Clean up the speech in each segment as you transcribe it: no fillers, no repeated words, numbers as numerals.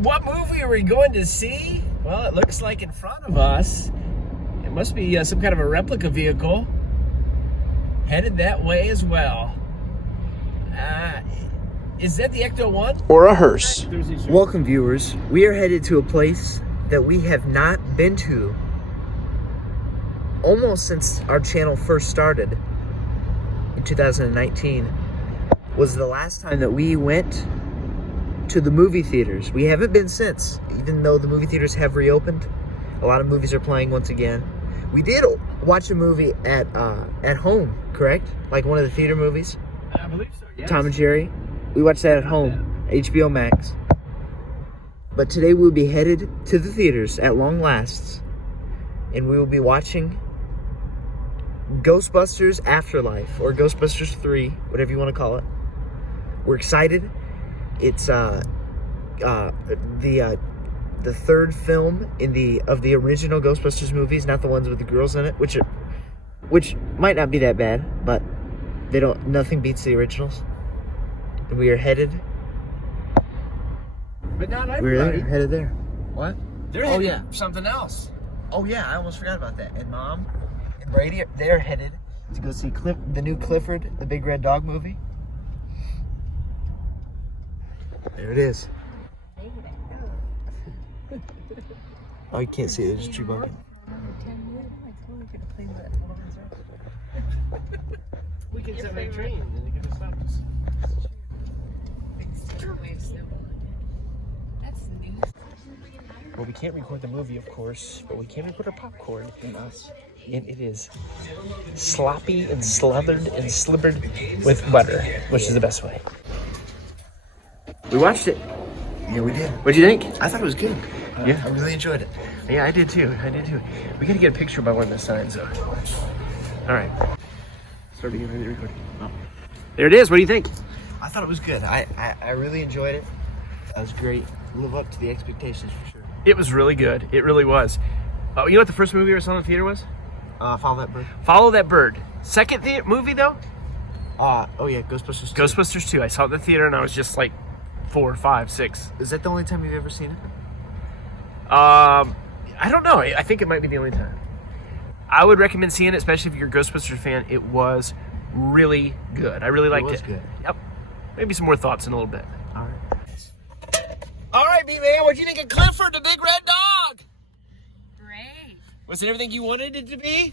What movie are we going to see? Well, it looks like in front of us. It must be some kind of a replica vehicle headed that way as well. Is that the Ecto-1? Or a hearse. Welcome, viewers. We are headed to a place that we have not been to almost since our channel first started in 2019. Was the last time that we went to the movie theaters. We haven't been since, even though the movie theaters have reopened. A lot of movies are playing once again. We did watch a movie at home, correct? Like one of the theater movies. I believe so, yes. Tom and Jerry. We watched that at home, HBO Max. But today we'll be headed to the theaters at long lasts, and we will be watching Ghostbusters Afterlife, or Ghostbusters 3, whatever you want to call it. We're excited. It's the third film of the original Ghostbusters movies, not the ones with the girls in it, which might not be that bad, but nothing beats the originals. And we are headed. But not We're everybody. headed there. What? They're Oh, headed yeah. for something else. Oh yeah, I almost forgot about that. And Mom and Brady, they're headed to go see the new Clifford, the Big Red Dog movie. There it is. Oh, you can't see it. There's Chewbacca. We can send a train and they can stop us. Well, we can't record the movie, of course, but we can record our popcorn and us. And it is sloppy and slathered and slippered with butter, which is the best way. We watched it. Yeah, we did. What'd you think? I thought it was good. Yeah. I really enjoyed it. Yeah, I did too. We gotta get a picture by one of the signs, though. All right. Start getting ready to record. Oh. There it is. What do you think? I thought it was good. I really enjoyed it. That was great. Live up to the expectations for sure. It was really good. It really was. Oh, you know what the first movie I saw in the theater was? Follow that bird. Follow That Bird. Second movie, though? Oh yeah, Ghostbusters 2. Ghostbusters 2. I saw it in the theater, and I was just like 4, 5, 6. Is that the only time you've ever seen it? I don't know. I think it might be the only time. I would recommend seeing it, especially if you're a Ghostbusters fan. It was really good. I really liked it. It was good. Yep. Maybe some more thoughts in a little bit. All right. All right, B-Man, what'd you think of Clifford, the Big Red Dog? Great. Was it everything you wanted it to be?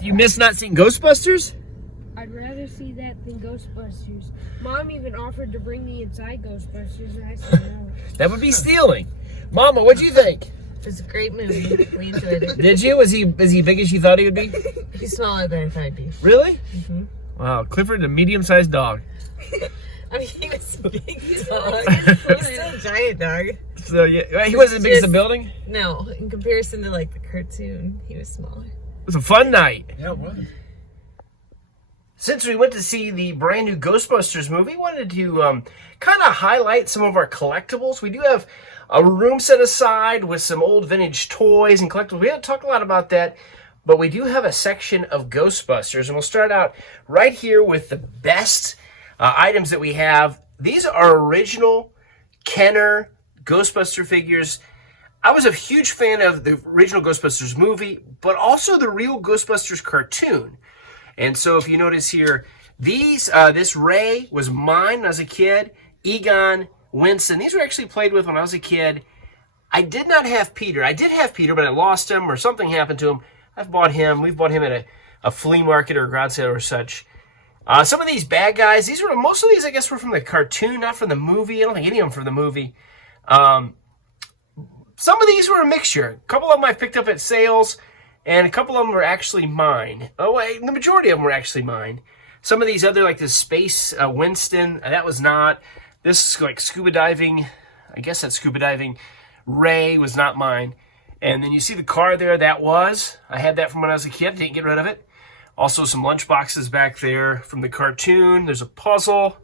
You miss not seeing Ghostbusters? I'd rather see that than Ghostbusters. Mom even offered to bring me inside Ghostbusters, and I said no. That would be stealing. Mama, what'd you think? It was a great movie. We enjoyed it. Did you? Was he big as you thought he would be? He's smaller than I thought he'd be. Really? Wow, Clifford, a medium-sized dog. I mean, he was big. He's still a giant dog. So yeah, he wasn't as big as the building. No, in comparison to like the cartoon, he was smaller. It was a fun night. Yeah, it was. Since we went to see the brand new Ghostbusters movie, wanted to kind of highlight some of our collectibles. We do have a room set aside with some old vintage toys and collectibles. We haven't talked a lot about that, but we do have a section of Ghostbusters, and we'll start out right here with the best items that we have. These are original Kenner Ghostbuster figures. I was a huge fan of the original Ghostbusters movie, but also the real Ghostbusters cartoon. And so if you notice here, this Ray was mine when I was a kid. Egon, Winston, these were actually played with when I was a kid. I did not have Peter. I did have Peter, but I lost him or something happened to him. We've bought him at a flea market or a garage sale or such. Some of these bad guys, most of these I guess were from the cartoon, not from the movie. I don't think any of them from the movie. Some of these were a mixture. A couple of them I picked up at sales, and a couple of them were actually mine. Oh, wait, the majority of them were actually mine. Some of these other, like the Space Winston, that was not. This, like, scuba diving, I guess that's scuba diving. Ray was not mine. And then you see the car there, that was. I had that from when I was a kid, didn't get rid of it. Also some lunch boxes back there from the cartoon. There's a puzzle.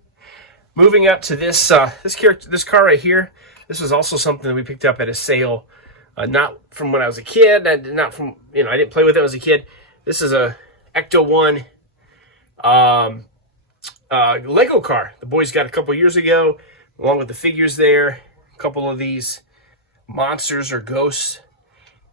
Moving up to this car right here. This was also something that we picked up at a sale. Not from when I was a kid. I didn't play with it when I was a kid. This is a Ecto-1 Lego car. The boys got a couple years ago. along with the figures there. A couple of these monsters or ghosts.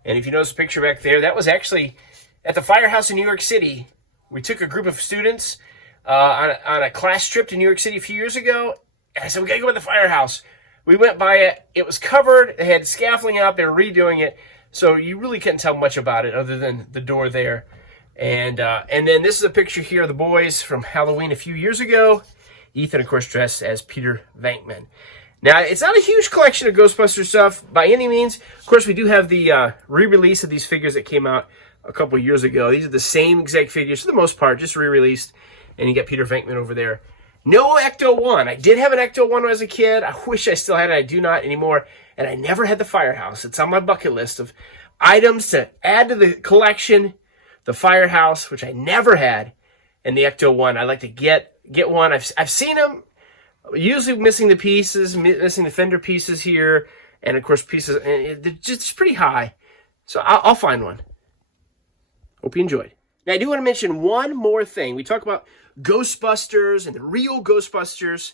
And if you notice the picture back there, that was actually at the firehouse in New York City. We took a group of students on a class trip to New York City a few years ago. And I said, we got to go to the firehouse. We went by it. It was covered. They had scaffolding out. They were redoing it. So you really couldn't tell much about it other than the door there. And then this is a picture here of the boys from Halloween a few years ago. Ethan, of course, dressed as Peter Venkman. Now, it's not a huge collection of Ghostbusters stuff by any means. Of course, we do have the re-release of these figures that came out a couple years ago. These are the same exact figures for the most part, just re-released. And you got Peter Venkman over there. No Ecto-1. I did have an Ecto-1 when I was a kid. I wish I still had it. I do not anymore. And I never had the firehouse. It's on my bucket list of items to add to the collection. The firehouse, which I never had, and the Ecto-1. I'd like to get one. I've seen them, usually missing the pieces, missing the fender pieces here, and of course pieces, and they're just pretty high. So I'll find one. Hope you enjoyed. Now I do want to mention one more thing. We talk about Ghostbusters and the real Ghostbusters,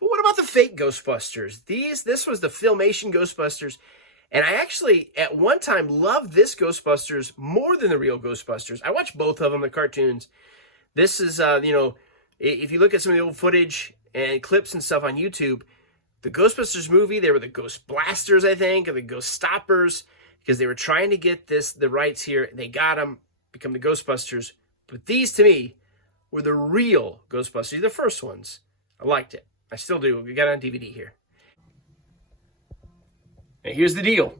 but what about the fake Ghostbusters? This was the Filmation Ghostbusters. And I actually, at one time, loved this Ghostbusters more than the real Ghostbusters. I watched both of them, the cartoons. This is, if you look at some of the old footage and clips and stuff on YouTube, the Ghostbusters movie, they were the Ghost Blasters, I think, or the Ghost Stoppers, because they were trying to get the rights here. They got them, become the Ghostbusters. But these, to me, were the real Ghostbusters, the first ones. I liked it. I still do. We got it on DVD here. Now, here's the deal.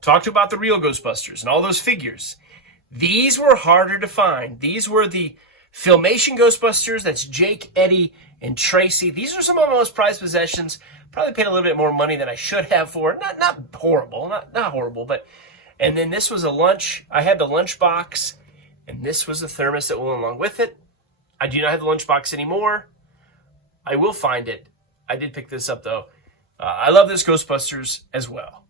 Talked about the real Ghostbusters and all those figures. These were harder to find. These were the Filmation Ghostbusters. That's Jake, Eddie, and Tracy. These are some of my most prized possessions. Probably paid a little bit more money than I should have for it. Not horrible. Not horrible, but... And then this was a lunch. I had the lunch box, and this was the thermos that went along with it. I do not have the lunch box anymore. I will find it. I did pick this up, though. I love this Ghostbusters as well.